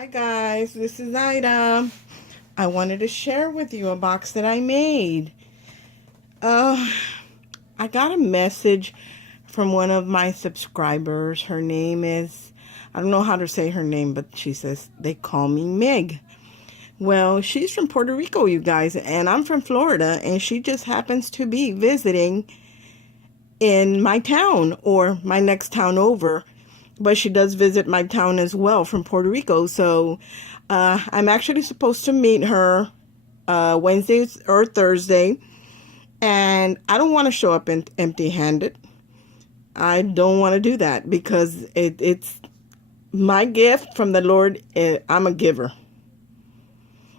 Hi guys, this is Ida. I wanted to share with you a box that I made. I got a message from one of my subscribers. Her name is, I don't know how to say her name, but she says they call me Meg. Well, she's from Puerto Rico, you guys, and I'm from Florida, and she just happens to be visiting in my town or my next town over. But she does visit my town as well from Puerto Rico. So I'm actually supposed to meet her Wednesday or Thursday. And I don't want to show up empty-handed. I don't want to do that because it's my gift from the Lord. I'm a giver.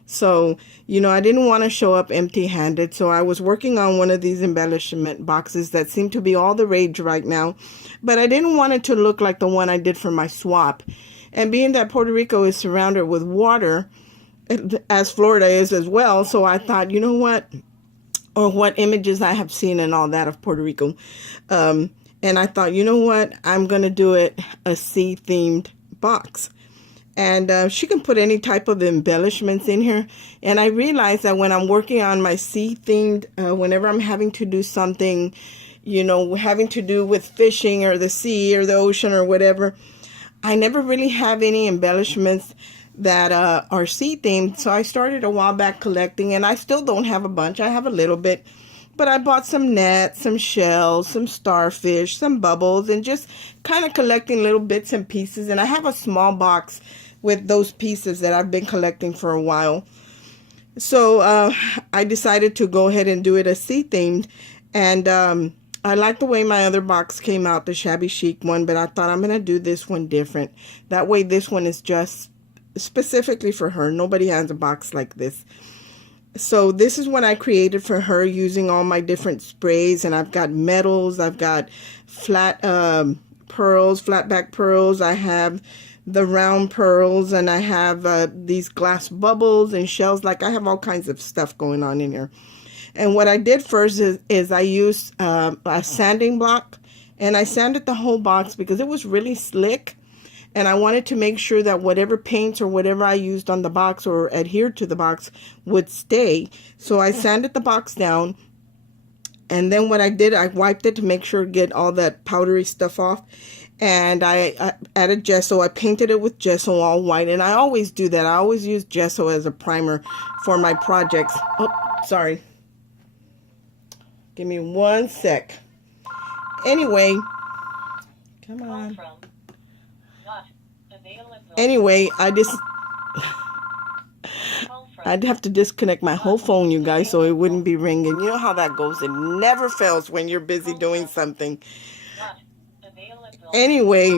So, I didn't want to show up empty-handed. So I was working on one of these embellishment boxes that seem to be all the rage right now. But I didn't want it to look like the one I did for my swap. And being that Puerto Rico is surrounded with water, as Florida is as well, so I thought, you know what? Or what images I have seen and all that of Puerto Rico. And I thought, you know what? I'm going to do it a sea-themed box. And she can put any type of embellishments in here. And I realized that when I'm working on my sea-themed, whenever I'm having to do something, having to do with fishing or the sea or the ocean or whatever, I never really have any embellishments that are sea-themed. So I started a while back collecting, and I still don't have a bunch. I have a little bit. But I bought some nets, some shells, some starfish, some bubbles, and just kind of collecting little bits and pieces. And I have a small box with those pieces that I've been collecting for a while. So I decided to go ahead and do it a sea-themed. And I like the way my other box came out, the shabby chic one, but I thought I'm going to do this one different. That way this one is just specifically for her. Nobody has a box like this. So this is what I created for her using all my different sprays, and I've got metals, I've got flat pearls, flat back pearls, I have the round pearls, and I have these glass bubbles and shells. Like, I have all kinds of stuff going on in here. And what I did first is I used a sanding block, and I sanded the whole box because it was really slick. And I wanted to make sure that whatever paints or whatever I used on the box or adhered to the box would stay. So I sanded the box down. And then what I did, I wiped it to make sure to get all that powdery stuff off. And I added gesso. I painted it with gesso all white. And I always do that. I always use gesso as a primer for my projects. Oh, sorry. Give me one sec. Anyway. Come on. Anyway, I'd have to disconnect my whole phone, you guys, so it wouldn't be ringing. You know how that goes. It never fails when you're busy doing something. Anyway,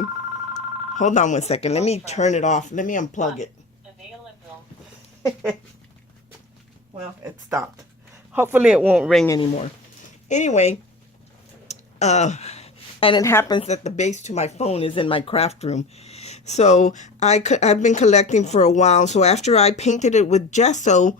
hold on one second. Let me turn it off. Let me unplug it. Well, it stopped. Hopefully it won't ring anymore. Anyway, and it happens that the base to my phone is in my craft room. So I've been collecting for a while. So after I painted it with gesso,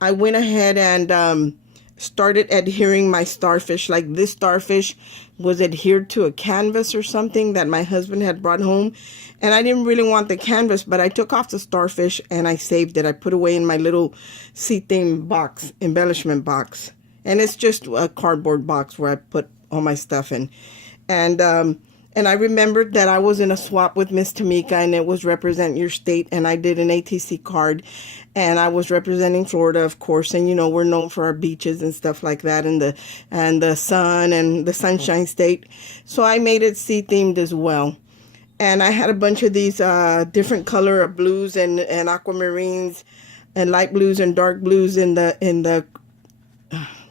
I went ahead and started adhering my starfish. Like, this starfish was adhered to a canvas or something that my husband had brought home. And I didn't really want the canvas, but I took off the starfish and I saved it. I put away in my little sea-themed box, embellishment box. And it's just a cardboard box where I put all my stuff in. And I remembered that I was in a swap with Miss Tamika, and it was Represent Your State, and I did an ATC card, and I was representing Florida, of course, and we're known for our beaches and stuff like that, and the sun and the Sunshine State. So I made it sea-themed as well. And I had a bunch of these different color of blues and aquamarines and light blues and dark blues in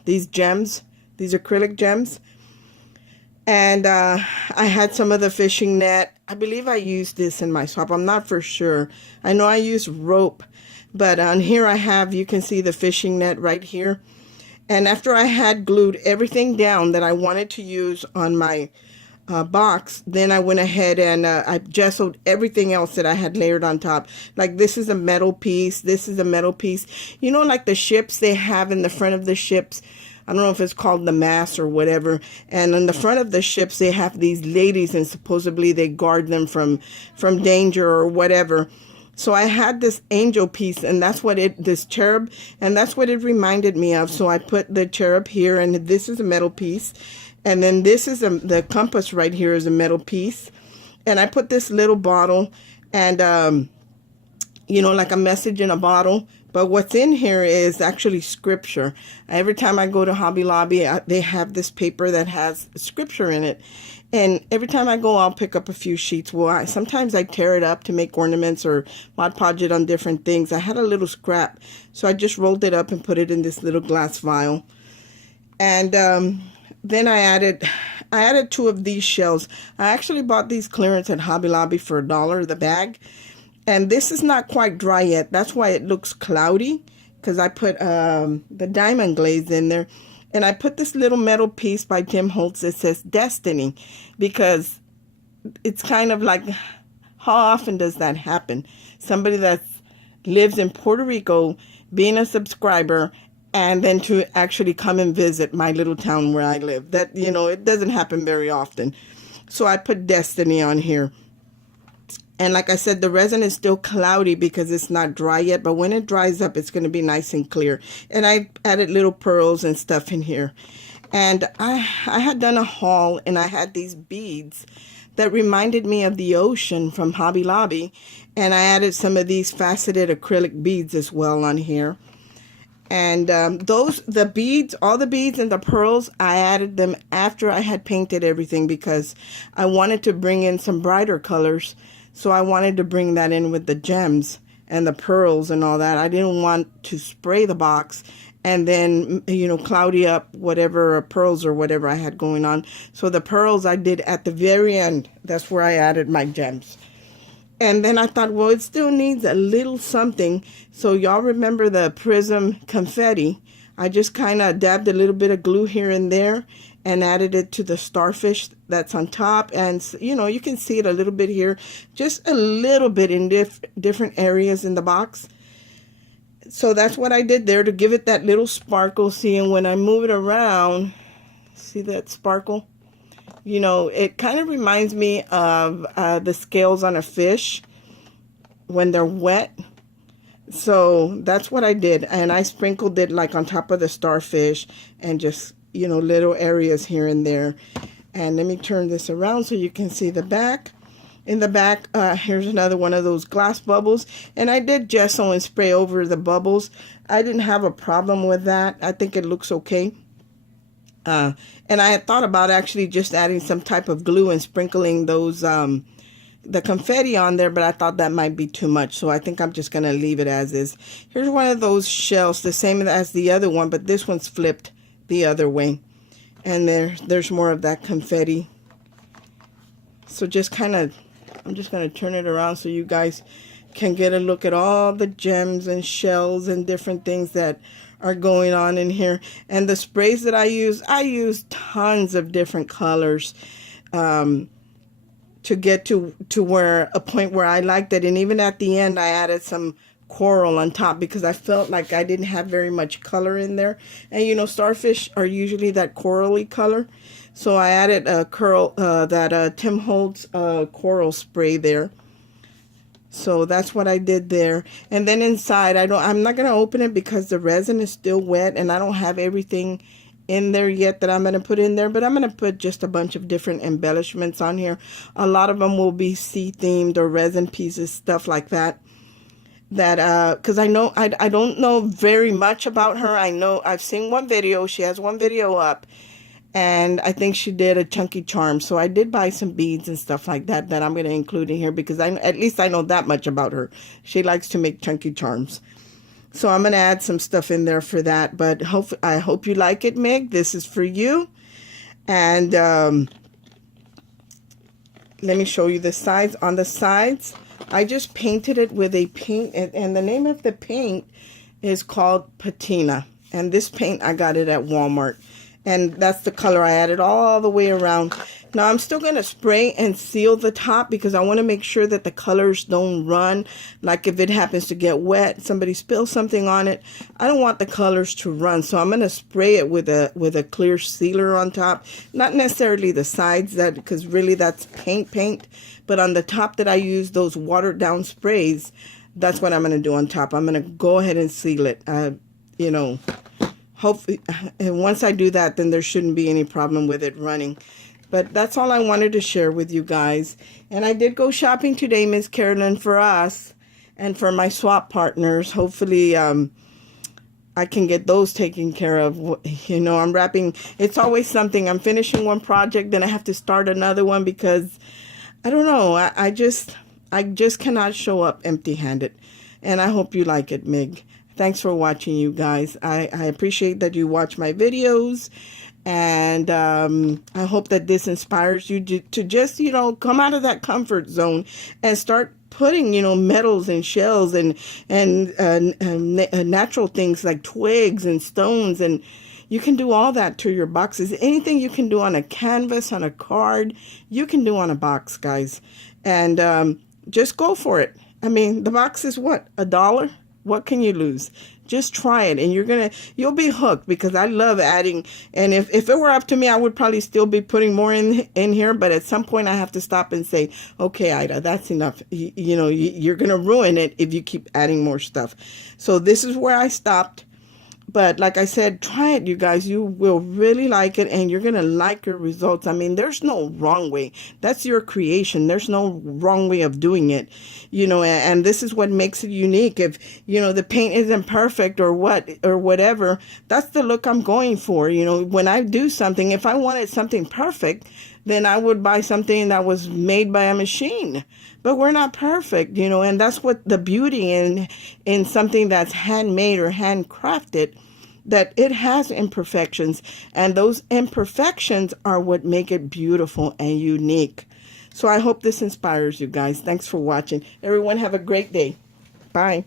these gems, these acrylic gems. And I had some of the fishing net. I believe I used this in my swap. I'm not for sure. I know I used rope. But on here I have, you can see the fishing net right here. And after I had glued everything down that I wanted to use on my box, then I went ahead and I gessoed everything else that I had layered on top. Like, this is a metal piece. This is a metal piece. Like the ships they have in the front of the ships. I don't know if it's called the mast or whatever. And on the front of the ships, they have these ladies, and supposedly they guard them from danger or whatever. So I had this angel piece, and that's what this cherub, and that's what it reminded me of. So I put the cherub here, and this is a metal piece. And then this is the compass right here is a metal piece. And I put this little bottle, and you know, like a message in a bottle. But what's in here is actually scripture. Every time I go to Hobby Lobby, they have this paper that has scripture in it. And every time I go, I'll pick up a few sheets. Well, sometimes I tear it up to make ornaments or Mod Podge it on different things. I had a little scrap, so I just rolled it up and put it in this little glass vial. And then I added 2 of these shells. I actually bought these clearance at Hobby Lobby for $1 the bag. And this is not quite dry yet. That's why it looks cloudy, because I put the diamond glaze in there. And I put this little metal piece by Tim Holtz that says Destiny, because it's kind of like, how often does that happen? Somebody that lives in Puerto Rico being a subscriber, and then to actually come and visit my little town where I live. That, you know, it doesn't happen very often. So I put Destiny on here. And like I said, the resin is still cloudy because it's not dry yet. But when it dries up, it's going to be nice and clear. And I added little pearls and stuff in here. And I had done a haul, and I had these beads that reminded me of the ocean from Hobby Lobby. And I added some of these faceted acrylic beads as well on here. And the beads, all the beads and the pearls, I added them after I had painted everything, because I wanted to bring in some brighter colors. So I wanted to bring that in with the gems and the pearls and all that. I didn't want to spray the box and then, you know, cloudy up whatever pearls or whatever I had going on. So the pearls I did at the very end. That's where I added my gems. And then I thought, well, it still needs a little something. So y'all remember the prism confetti. I just kind of dabbed a little bit of glue here and there and added it to the starfish that's on top. And, you know, you can see it a little bit here, just a little bit in different areas in the box. So that's what I did there to give it that little sparkle. See, and when I move it around, see that sparkle? You know, it kind of reminds me of the scales on a fish when they're wet. So that's what I did. And I sprinkled it like on top of the starfish and just, you know, little areas here and there. And let me turn this around so you can see the back. In the back, here's another one of those glass bubbles. And I did gesso and spray over the bubbles. I didn't have a problem with that. I think it looks okay. And I had thought about actually just adding some type of glue and sprinkling those, the confetti on there, but I thought that might be too much. So I think I'm just going to leave it as is. Here's one of those shells, the same as the other one, but this one's flipped the other way. And there's more of that confetti. So just kind of, I'm just going to turn it around so you guys can get a look at all the gems and shells and different things that are going on in here. And the sprays that I use tons of different colors to get to where a point where I liked it. And even at the end, I added some coral on top because I felt like I didn't have very much color in there. And you know, starfish are usually that corally color. So I added that Tim Holtz coral spray there. So that's what I did there. And then inside, I'm not going to open it because the resin is still wet and I don't have everything in there yet that I'm going to put in there. But I'm going to put just a bunch of different embellishments on here. A lot of them will be sea themed or resin pieces, stuff like that. Because I don't know very much about her. I know I've seen one video. She has one video up. And I think she did a chunky charm. So I did buy some beads and stuff like that I'm going to include in here because at least I know that much about her. She likes to make chunky charms. So I'm going to add some stuff in there for that. But I hope you like it, Meg. This is for you. And let me show you the sides. On the sides, I just painted it with a paint. And the name of the paint is called Patina. And this paint, I got it at Walmart. And that's the color I added all the way around. Now I'm still going to spray and seal the top because I want to make sure that the colors don't run. Like if it happens to get wet, somebody spills something on it, I don't want the colors to run. So I'm going to spray it with a clear sealer on top. Not necessarily the sides, because really that's paint. But on the top that I use those watered down sprays, that's what I'm going to do on top. I'm going to go ahead and seal it. You know, hopefully, and once I do that, then there shouldn't be any problem with it running. But that's all I wanted to share with you guys. And I did go shopping today, Miss Carolyn, for us and for my swap partners. Hopefully, I can get those taken care of. You know, I'm wrapping. It's always something. I'm finishing one project, then I have to start another one because I don't know. I just cannot show up empty-handed. And I hope you like it, Mig. Thanks for watching, you guys. I appreciate that you watch my videos. And I hope that this inspires you to just, you know, come out of that comfort zone and start putting, you know, metals and shells and natural things like twigs and stones, and you can do all that to your boxes. Anything you can do on a canvas, on a card, you can do on a box, guys. And just go for it. I mean, the box is what? $1? What can you lose? Just try it, and you'll be hooked, because I love adding. And if it were up to me, I would probably still be putting more in here. But at some point, I have to stop and say, okay, Ida, that's enough. You know, you're going to ruin it if you keep adding more stuff. So this is where I stopped. But like I said, try it, you guys. You will really like it, and you're going to like your results. I mean, there's no wrong way. That's your creation. There's no wrong way of doing it, you know, and this is what makes it unique. If, you know, the paint isn't perfect or whatever, that's the look I'm going for. You know, when I do something, if I wanted something perfect, then I would buy something that was made by a machine. But we're not perfect, you know, and that's what the beauty in something that's handmade or handcrafted, that it has imperfections, and those imperfections are what make it beautiful and unique. So I hope this inspires you guys. Thanks for watching. Everyone have a great day. Bye.